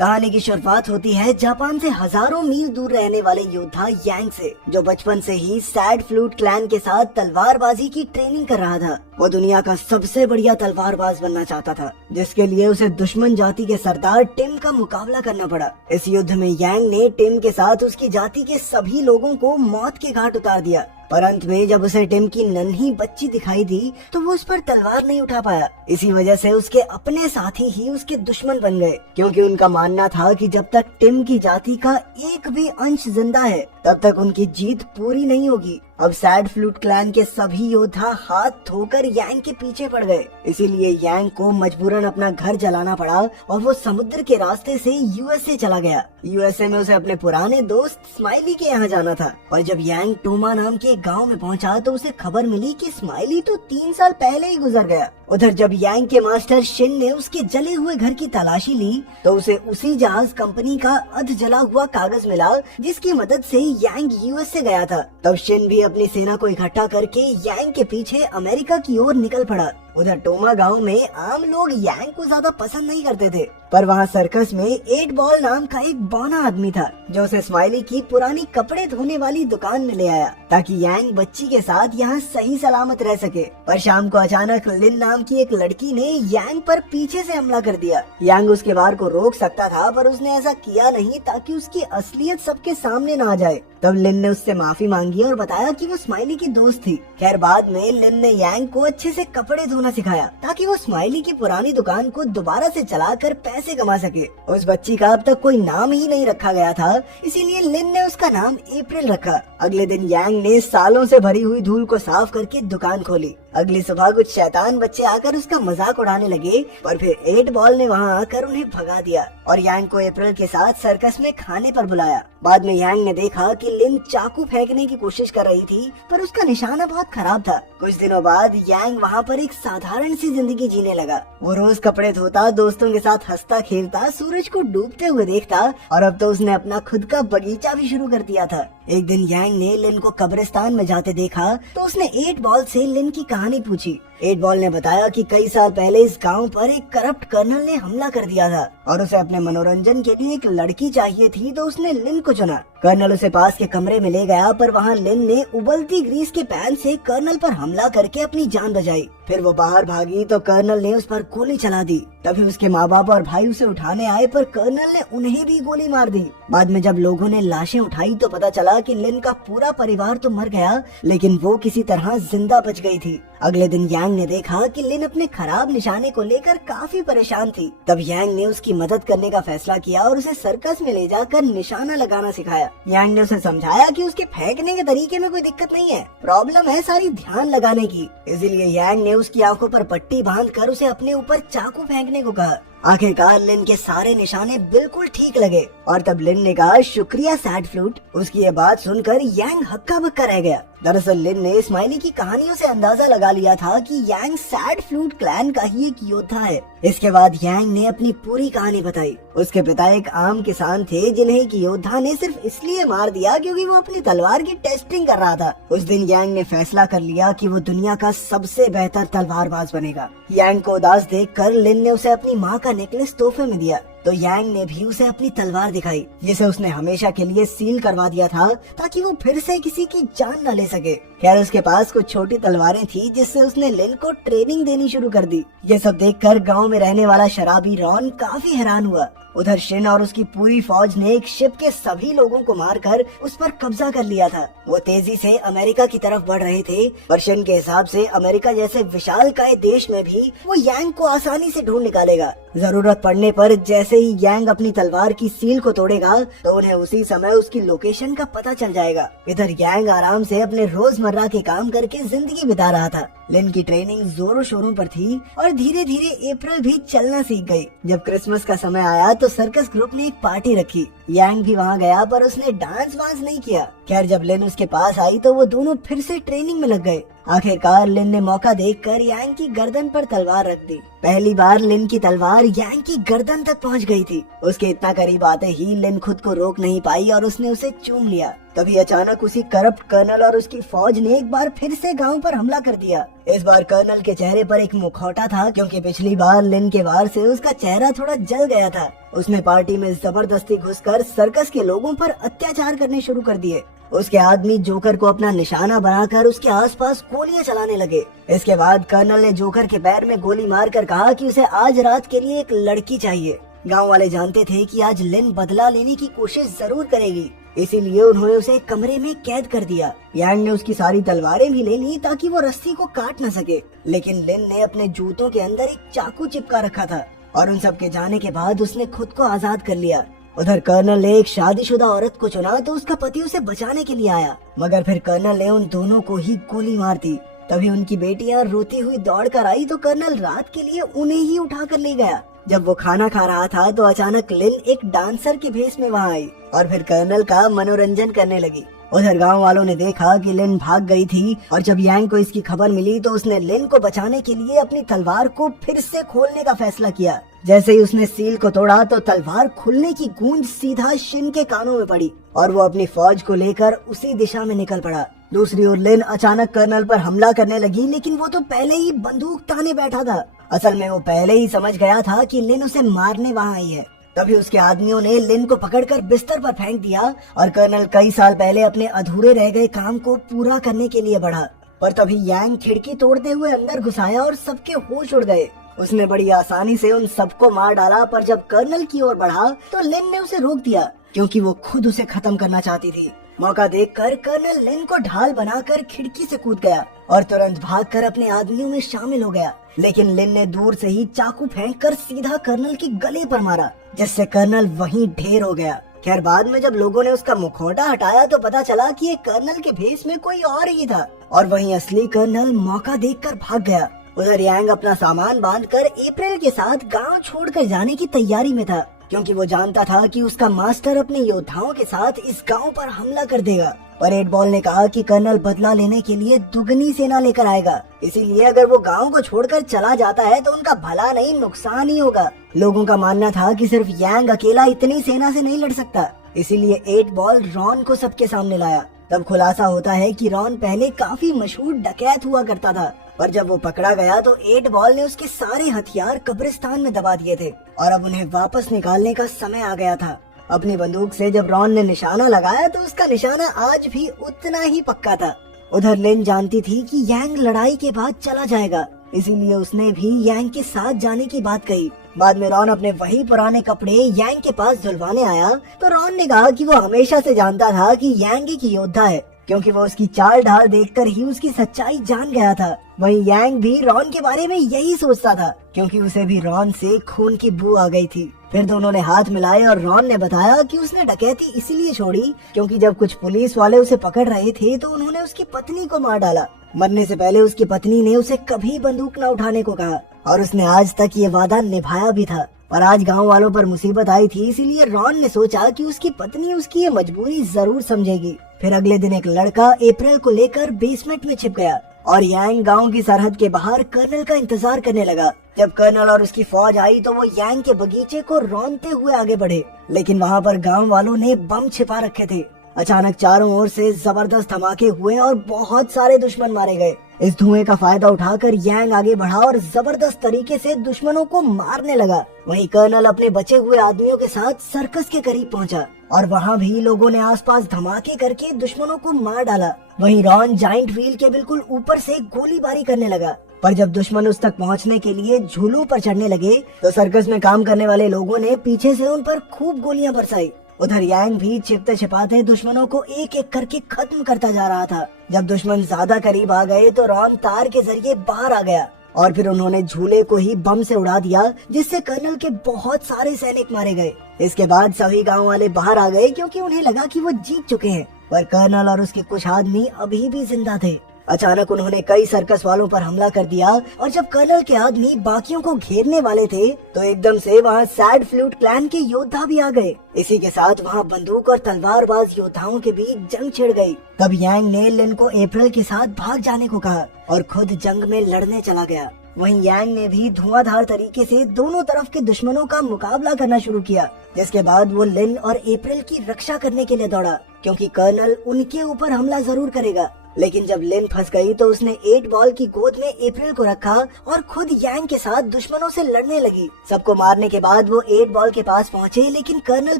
कहानी की शुरुआत होती है जापान से हजारों मील दूर रहने वाले योद्धा यांग से, जो बचपन से ही सैड फ्लूट क्लैन के साथ तलवारबाजी की ट्रेनिंग कर रहा था। वो दुनिया का सबसे बढ़िया तलवारबाज बनना चाहता था, जिसके लिए उसे दुश्मन जाति के सरदार टिम का मुकाबला करना पड़ा। इस युद्ध में यांग ने टिम के साथ उसकी जाति के सभी लोगों को मौत के घाट उतार दिया, पर अंत में जब उसे टिम की नन्ही बच्ची दिखाई दी तो वो उस पर तलवार नहीं उठा पाया। इसी वजह से उसके अपने साथी ही उसके दुश्मन बन गए, क्योंकि उनका मानना था कि जब तक टिम की जाति का एक भी अंश जिंदा है तब तक उनकी जीत पूरी नहीं होगी। अब सैड फ्लूट क्लैन के सभी योद्धा हाथ धोकर यांग के पीछे पड़ गए, इसीलिए यांग को मजबूरन अपना घर जलाना पड़ा और वो समुद्र के रास्ते से यूएसए चला गया। यूएसए में उसे अपने पुराने दोस्त स्माइली के यहाँ जाना था, और जब यांग टोमा नाम के गांव में पहुंचा तो उसे खबर मिली कि स्माइली तो 3 साल पहले ही गुजर गया। उधर जब यांग के मास्टर शिन ने उसके जले हुए घर की तलाशी ली तो उसे उसी जहाज कंपनी का अध जला हुआ कागज मिला जिसकी मदद से यांग यूएस से गया था। तब शिन भी अपनी सेना को इकट्ठा करके यांग के पीछे अमेरिका की ओर निकल पड़ा। उधर टोमा गांव में आम लोग यांग को ज्यादा पसंद नहीं करते थे, पर वहाँ सर्कस में 8 बॉल नाम का एक बौना आदमी था जो उसे स्माइली की पुरानी कपड़े धोने वाली दुकान में ले आया ताकि यांग बच्ची के साथ यहाँ सही सलामत रह सके। पर शाम को अचानक लिन नाम की एक लड़की ने यांग पर पीछे से हमला कर दिया। यांग उसके वार को रोक सकता था, पर उसने ऐसा किया नहीं ताकि उसकी असलियत सबके सामने न आ जाए। तब लिन ने उससे माफी मांगी और बताया कि वो स्माइली की दोस्त थी। खैर बाद में लिन ने यांग को अच्छे से कपड़े धोना सिखाया ताकि वो स्माइली की पुरानी दुकान को दोबारा से चलाकर पैसे कमा सके। उस बच्ची का अब तक कोई नाम ही नहीं रखा गया था, इसीलिए लिन ने उसका नाम अप्रैल रखा। अगले दिन यांग ने सालों से भरी हुई धूल को साफ करके दुकान खोली। अगली सुबह कुछ शैतान बच्चे आकर उसका मजाक उड़ाने लगे, पर फिर 8 बॉल ने वहाँ आकर उन्हें भगा दिया और यांग को अप्रैल के साथ सर्कस में खाने पर बुलाया। बाद में यांग ने देखा कि लिन चाकू फेंकने की कोशिश कर रही थी, पर उसका निशाना बहुत खराब था। कुछ दिनों बाद यांग वहाँ पर एक साधारण सी जिंदगी जीने लगा। वो रोज कपड़े धोता, दोस्तों के साथ हंसता खेलता, सूरज को डूबते हुए देखता, और अब तो उसने अपना खुद का बगीचा भी शुरू कर दिया था। एक दिन यांग ने लिन को कब्रिस्तान में जाते देखा तो उसने 8 बॉल से लिन की कहानी पूछी। 8 बॉल ने बताया कि कई साल पहले इस गांव पर एक करप्ट कर्नल ने हमला कर दिया था और उसे अपने मनोरंजन के लिए एक लड़की चाहिए थी, तो उसने लिन को चुना। कर्नल उसे पास के कमरे में ले गया, पर वहाँ लिन ने उबलती ग्रीस के पैन से कर्नल पर हमला करके अपनी जान बचाई। फिर वो बाहर भागी तो कर्नल ने उस पर गोली चला दी। तभी उसके माँ बाप और भाई उसे उठाने आए, पर कर्नल ने उन्हें भी गोली मार दी। बाद में जब लोगों ने लाशें उठाई तो पता चला कि लिन का पूरा परिवार तो मर गया, लेकिन वो किसी तरह जिंदा बच गई थी। अगले दिन यांग ने देखा कि लिन अपने खराब निशाने को लेकर काफी परेशान थी। तब यांग ने उसकी मदद करने का फैसला किया और उसे सर्कस में ले जाकर निशाना लगाना सिखाया। यांग ने उसे समझाया कि उसके फेंकने के तरीके में कोई दिक्कत नहीं है, प्रॉब्लम है सारी ध्यान लगाने की। इसीलिए यांग ने उसकी आंखों पर पट्टी बांधकर उसे अपने ऊपर चाकू फेंकने को कहा। आखिरकार लिन के सारे निशाने बिल्कुल ठीक लगे और तब लिन ने कहा, शुक्रिया सैड फ्लूट। उसकी ये बात सुनकर यांग हक्का बक्का रह गया। दरअसल लिन ने स्माइली की कहानियों से अंदाजा लगा लिया था कि यांग सैड फ्लूट क्लैन का ही एक योद्धा है। इसके बाद यांग ने अपनी पूरी कहानी बताई। उसके पिता एक आम किसान थे जिन्हें एक योद्धा ने सिर्फ इसलिए मार दिया क्योंकि वो अपनी तलवार की टेस्टिंग कर रहा था। उस दिन यांग ने फैसला कर लिया कि वो दुनिया का सबसे बेहतर तलवारबाज बनेगा। यांग को उदास देखकर लिन ने उसे अपनी माँ का नेकलेस तोहफे में दिया, तो यांग ने भी उसे अपनी तलवार दिखाई जिसे उसने हमेशा के लिए सील करवा दिया था ताकि वो फिर से किसी की जान न ले सके। खैर उसके पास कुछ छोटी तलवारें थी जिससे उसने लिन को ट्रेनिंग देनी शुरू कर दी। ये सब देखकर गांव में रहने वाला शराबी रॉन काफी हैरान हुआ। उधर शिन और उसकी पूरी फौज ने एक शिप के सभी लोगों को मारकर उस पर कब्जा कर लिया था। वो तेजी से अमेरिका की तरफ बढ़ रहे थे, पर शिन के हिसाब से अमेरिका जैसे विशालकाय देश में भी वो यांग को आसानी से ढूंढ निकालेगा। जरूरत पड़ने पर जैसे ही यांग अपनी तलवार की सील को तोड़ेगा तो उन्हें उसी समय उसकी लोकेशन का पता चल जाएगा। इधर यांग आराम से अपने रोजमर्रा के काम करके जिंदगी बिता रहा था। लिन की ट्रेनिंग जोरों शोरों पर थी और धीरे धीरे अप्रैल भी चलना सीख गई। जब क्रिसमस का समय आया तो सर्कस ग्रुप ने एक पार्टी रखी। यांग भी वहाँ गया पर उसने डांस वांस नहीं किया। खैर जब लिन उसके पास आई तो वो दोनों फिर से ट्रेनिंग में लग गए। आखिरकार लिन ने मौका देखकर यांग की गर्दन पर तलवार रख दी। पहली बार लिन की तलवार यांग की गर्दन तक पहुंच गई थी। उसके इतना करीब आते ही लिन खुद को रोक नहीं पाई और उसने उसे चूम लिया। तभी अचानक उसी करप्ट कर्नल और उसकी फौज ने एक बार फिर से गांव पर हमला कर दिया। इस बार कर्नल के चेहरे पर एक मुखौटा था क्योंकि पिछली बार लिन के वार से उसका चेहरा थोड़ा जल गया था। उसने पार्टी में जबरदस्ती घुसकर सर्कस के लोगों पर अत्याचार करने शुरू कर दिए। उसके आदमी जोकर को अपना निशाना बनाकर उसके आसपास गोलियां चलाने लगे। इसके बाद कर्नल ने जोकर के पैर में गोली मारकर कहा कि उसे आज रात के लिए एक लड़की चाहिए। गांव वाले जानते थे कि आज लिन बदला लेने की कोशिश जरूर करेगी, इसीलिए उन्होंने उसे एक कमरे में कैद कर दिया। यांग ने उसकी सारी तलवारें भी ले ली ताकि वो रस्सी को काट न सके, लेकिन लिन ने अपने जूतों के अंदर एक चाकू चिपका रखा था और उन सब के जाने के बाद उसने खुद को आजाद कर लिया। उधर कर्नल ने एक शादीशुदा औरत को चुना तो उसका पति उसे बचाने के लिए आया, मगर फिर कर्नल ने उन दोनों को ही गोली मार दी। तभी उनकी बेटियां रोती हुई दौड़ कर आई तो कर्नल रात के लिए उन्हें ही उठा कर ले गया। जब वो खाना खा रहा था तो अचानक लिन एक डांसर के भेष में वहाँ आई और फिर कर्नल का मनोरंजन करने लगी। उधर गांव वालों ने देखा कि लिन भाग गई थी और जब यांग को इसकी खबर मिली तो उसने लिन को बचाने के लिए अपनी तलवार को फिर से खोलने का फैसला किया। जैसे ही उसने सील को तोड़ा तो तलवार खुलने की गूंज सीधा शिन के कानों में पड़ी और वो अपनी फौज को लेकर उसी दिशा में निकल पड़ा। दूसरी ओर लिन अचानक कर्नल पर हमला करने लगी, लेकिन वो तो पहले ही बंदूक ताने बैठा था। असल में वो पहले ही समझ गया था कि लिन उसे मारने वहाँ आई है। तभी उसके आदमियों ने लिन को पकड़कर बिस्तर पर फेंक दिया और कर्नल कई साल पहले अपने अधूरे रह गए काम को पूरा करने के लिए बढ़ा। पर तभी यांग खिड़की तोड़ते हुए अंदर घुस आया और सबके होश उड़ गए। उसने बड़ी आसानी से उन सबको मार डाला, पर जब कर्नल की ओर बढ़ा तो लिन ने उसे रोक दिया क्योंकि वो खुद उसे खत्म करना चाहती थी। मौका देखकर कर्नल लिन को ढाल बनाकर खिड़की से कूद गया और तुरंत भागकर अपने आदमियों में शामिल हो गया, लेकिन लिन ने दूर से ही चाकू फेंककर सीधा कर्नल के गले पर मारा, जिससे कर्नल वहीं ढेर हो गया। खैर बाद में जब लोगों ने उसका मुखौटा हटाया तो पता चला कि ये कर्नल के भेष में कोई और ही था और वहीं असली कर्नल मौका देखकर भाग गया। उधर यांग अपना सामान बांधकर अप्रैल के साथ गांव छोड़कर जाने की तैयारी में था, क्योंकि वो जानता था कि उसका मास्टर अपने योद्धाओं के साथ इस गांव पर हमला कर देगा। पर 8 बॉल ने कहा कि कर्नल बदला लेने के लिए दुगनी सेना लेकर आएगा, इसीलिए अगर वो गांव को छोड़कर चला जाता है तो उनका भला नहीं नुकसान ही होगा। लोगों का मानना था कि सिर्फ यांग अकेला इतनी सेना से नहीं लड़ सकता, इसीलिए 8 बॉल रॉन को सबके सामने लाया। तब खुलासा होता है कि रॉन पहले काफी मशहूर डकैत हुआ करता था, पर जब वो पकड़ा गया तो 8 बॉल ने उसके सारे हथियार कब्रिस्तान में दबा दिए थे और अब उन्हें वापस निकालने का समय आ गया था। अपनी बंदूक से जब रॉन ने निशाना लगाया तो उसका निशाना आज भी उतना ही पक्का था। उधर लिन जानती थी कि यांग लड़ाई के बाद चला जाएगा, इसीलिए उसने भी यांग के साथ जाने की बात कही। बाद में रॉन अपने वही पुराने कपड़े यांग के पास धुलवाने आया तो रॉन ने कहा कि वो हमेशा से जानता था कि यांग एक योद्धा है, क्योंकि वो उसकी चाल ढाल देखकर ही उसकी सच्चाई जान गया था। वहीं यांग भी रॉन के बारे में यही सोचता था, क्योंकि उसे भी रॉन से खून की बू आ गई थी। फिर दोनों ने हाथ मिलाए और रॉन ने बताया कि उसने डकैती इसलिए छोड़ी क्योंकि जब कुछ पुलिस वाले उसे पकड़ रहे थे तो उन्होंने उसकी पत्नी को मार डाला। मरने से पहले उसकी पत्नी ने उसे कभी बंदूक न उठाने को कहा और उसने आज तक ये वादा निभाया भी था। पर आज गांव वालों पर मुसीबत आई थी, इसीलिए रॉन ने सोचा कि उसकी पत्नी उसकी ये मजबूरी जरूर समझेगी। फिर अगले दिन एक लड़का अप्रैल को लेकर बेसमेंट में छिप गया और यांग गांव की सरहद के बाहर कर्नल का इंतजार करने लगा। जब कर्नल और उसकी फौज आई तो वो यांग के बगीचे को रौंदते हुए आगे बढ़े, लेकिन वहाँ पर गांव वालों ने बम छिपा रखे थे। अचानक चारों ओर से जबरदस्त धमाके हुए और बहुत सारे दुश्मन मारे गए। इस धुएं का फायदा उठाकर यांग आगे बढ़ा और जबरदस्त तरीके से दुश्मनों को मारने लगा। वहीं कर्नल अपने बचे हुए आदमियों के साथ सर्कस के करीब पहुंचा और वहां भी लोगों ने आसपास धमाके करके दुश्मनों को मार डाला। वहीं रॉन जाइंट व्हील के बिल्कुल ऊपर से गोलीबारी करने लगा, पर जब दुश्मन उस तक पहुंचने के लिए झूलों पर चढ़ने लगे तो सर्कस में काम करने वाले लोगों ने पीछे से उन पर खूब गोलियां बरसाई। उधर यांग भी छिपते छिपाते दुश्मनों को एक एक करके खत्म करता जा रहा था। जब दुश्मन ज्यादा करीब आ गए तो रॉन तार के जरिए बाहर आ गया और फिर उन्होंने झूले को ही बम से उड़ा दिया, जिससे कर्नल के बहुत सारे सैनिक मारे गए। इसके बाद सभी गांव वाले बाहर आ गए क्योंकि उन्हें लगा कि वो जीत चुके हैं, पर कर्नल और उसके कुछ आदमी अभी भी जिंदा थे। अचानक उन्होंने कई सर्कस वालों पर हमला कर दिया और जब कर्नल के आदमी बाकियों को घेरने वाले थे तो एकदम से वहाँ सैड फ्लूट क्लैन के योद्धा भी आ गए। इसी के साथ वहाँ बंदूक और तलवारबाज योद्धाओं के बीच जंग छिड़ गई। तब यांग ने लिन को अप्रैल के साथ भाग जाने को कहा और खुद जंग में लड़ने चला गया। वहीं यांग ने भी धुआंधार तरीके से दोनों तरफ के दुश्मनों का मुकाबला करना शुरू किया, जिसके बाद वो लिन और अप्रैल की रक्षा करने के लिए दौड़ा, क्योंकि कर्नल उनके ऊपर हमला जरूर करेगा। लेकिन जब लिन फंस गई तो उसने 8 बॉल की गोद में अप्रैल को रखा और खुद यांग के साथ दुश्मनों से लड़ने लगी। सबको मारने के बाद वो 8 बॉल के पास पहुँचे, लेकिन कर्नल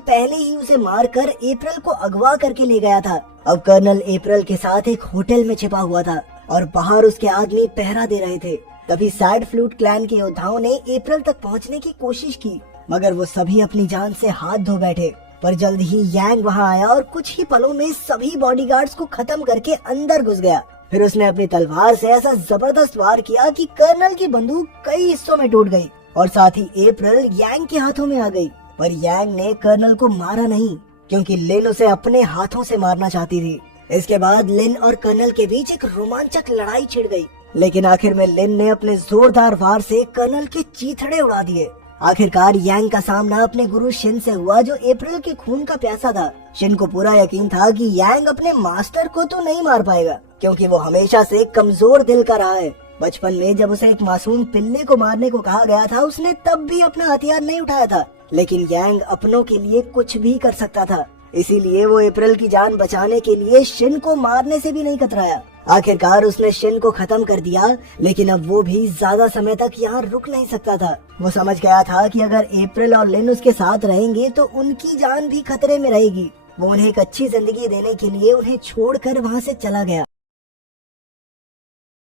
पहले ही उसे मारकर अप्रैल को अगवा करके ले गया था। अब कर्नल अप्रैल के साथ एक होटल में छिपा हुआ था और बाहर उसके आदमी पहरा दे रहे थे। तभी सैड फ्लूट क्लैन के योद्धाओं ने अप्रैल तक पहुंचने की कोशिश की, मगर वो सभी अपनी जान से हाथ धो बैठे। पर जल्द ही यांग वहां आया और कुछ ही पलों में सभी बॉडीगार्ड्स को खत्म करके अंदर घुस गया। फिर उसने अपनी तलवार से ऐसा जबरदस्त वार किया कि कर्नल की बंदूक कई हिस्सों में टूट गई और साथ ही अप्रैल यांग के हाथों में आ गई। पर यांग ने कर्नल को मारा नहीं, क्योंकि लिन उसे अपने हाथों से मारना चाहती थी। इसके बाद लिन और कर्नल के बीच एक रोमांचक लड़ाई छिड़ गई, लेकिन आखिर में लिन ने अपने जोरदार वार से कर्नल के चीथड़े उड़ा दिए। आखिरकार यांग का सामना अपने गुरु शिन से हुआ, जो अप्रैल के खून का प्यासा था। शिन को पूरा यकीन था कि यांग अपने मास्टर को तो नहीं मार पाएगा, क्योंकि वो हमेशा से कमजोर दिल का रहा है। बचपन में जब उसे एक मासूम पिल्ले को मारने को कहा गया था, उसने तब भी अपना हथियार नहीं उठाया था, लेकिन यांग अपनों के लिए कुछ भी कर सकता था। इसीलिए वो अप्रैल की जान बचाने के लिए शिन को मारने से भी नहीं कतराया। आखिरकार उसने शिन को खत्म कर दिया, लेकिन अब वो भी ज्यादा समय तक यहाँ रुक नहीं सकता था। वो समझ गया था कि अगर अप्रैल और लिन उसके साथ रहेंगे तो उनकी जान भी खतरे में रहेगी। वो उन्हें एक अच्छी जिंदगी देने के लिए उन्हें छोड़कर वहाँ से चला गया।